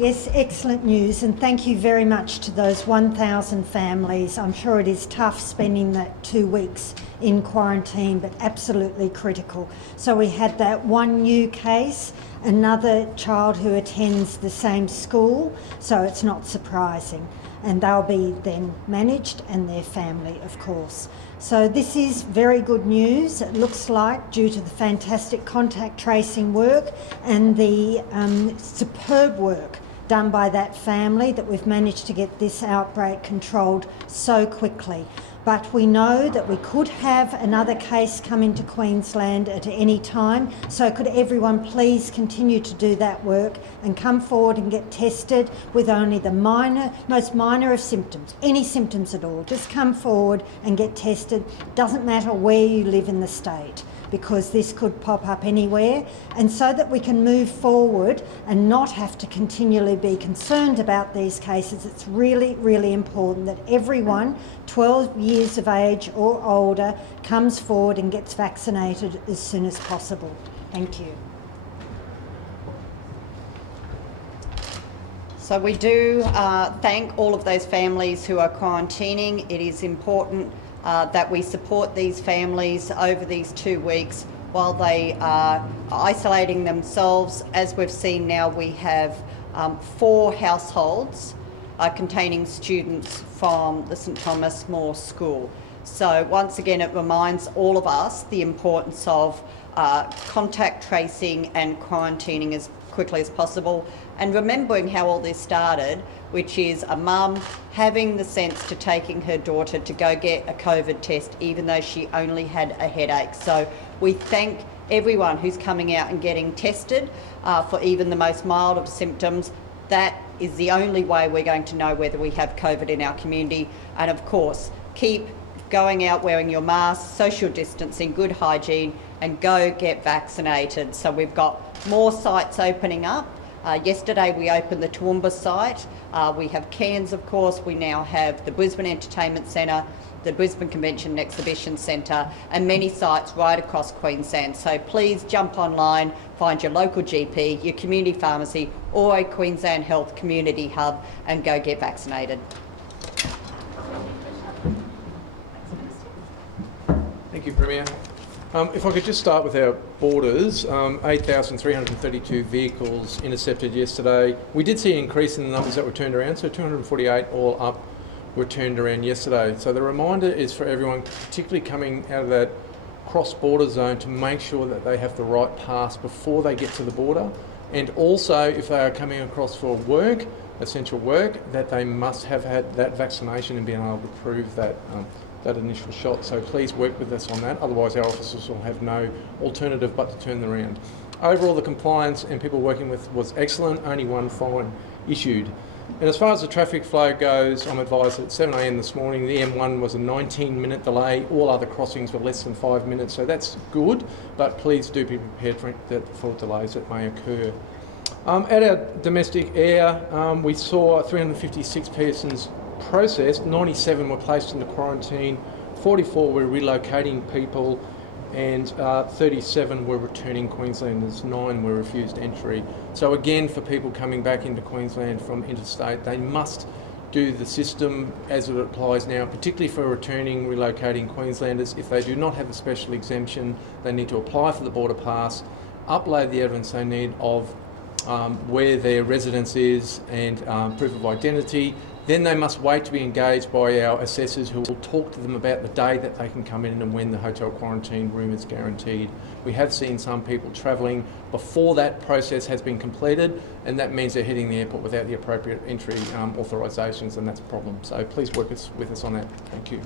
Yes, excellent news, and thank you very much to those 1,000 families. I'm sure it is tough spending that 2 weeks in quarantine, but absolutely critical. So we had that one new case, another child who attends the same school, so it's not surprising. And they'll be then managed, and their family, of course. So this is very good news, it looks like, due to the fantastic contact tracing work and the superb work done by that family, that we've managed to get this outbreak controlled so quickly. But we know that we could have another case come into Queensland at any time, so could everyone please continue to do that work and come forward and get tested with only the most minor of symptoms, any symptoms at all. Just come forward and get tested. Doesn't matter where you live in the state, because this could pop up anywhere, and so that we can move forward and not have to continually be concerned about these cases, it's really, really important that everyone 12 years of age or older comes forward and gets vaccinated as soon as possible. Thank you. So we do thank all of those families who are quarantining. It is important that we support these families over these 2 weeks while they are isolating themselves. As we've seen now, we have 4 households containing students from the St Thomas More School. So once again, it reminds all of us the importance of contact tracing and quarantining as quickly as possible, and remembering how all this started, which is a mum having the sense to taking her daughter to go get a COVID test even though she only had a headache. So we thank everyone who's coming out and getting tested for even the most mild of symptoms. That is the only way we're going to know whether we have COVID in our community. And of course, keep going out wearing your mask, social distancing, good hygiene, and go get vaccinated. So we've got more sites opening up. Yesterday we opened the Toowoomba site. We have Cairns, of course. We now have the Brisbane Entertainment Centre, the Brisbane Convention and Exhibition Centre, and many sites right across Queensland. So please jump online, find your local GP, your community pharmacy, or a Queensland Health Community Hub, and go get vaccinated. Thank you, Premier. If I could just start with our borders, 8,332 vehicles intercepted yesterday. We did see an increase in the numbers that were turned around, so 248 all up were turned around yesterday. So the reminder is for everyone, particularly coming out of that cross-border zone, to make sure that they have the right pass before they get to the border, and also if they are coming across for work, essential work, that they must have had that vaccination and being able to prove that that initial shot. So please work with us on that, otherwise our officers will have no alternative but to turn them around. Overall, the compliance and people working with was excellent, only one fine issued. And as far as the traffic flow goes, I'm advised that at 7 a.m. this morning, the M1 was a 19-minute delay. All other crossings were less than 5 minutes, so that's good, but please do be prepared for delays that may occur. At our domestic air, we saw 356 persons processed, 97 were placed into quarantine, 44 were relocating people, and 37 were returning Queenslanders, 9 were refused entry. So again, for people coming back into Queensland from interstate, they must do the system as it applies now, particularly for returning, relocating Queenslanders. If they do not have a special exemption, they need to apply for the border pass, upload the evidence they need of where their residence is and proof of identity. Then they must wait to be engaged by our assessors, who will talk to them about the day that they can come in and when the hotel quarantine room is guaranteed. We have seen some people travelling before that process has been completed, and that means they're hitting the airport without the appropriate entry authorisations, and that's a problem. So please work with us on that. Thank you.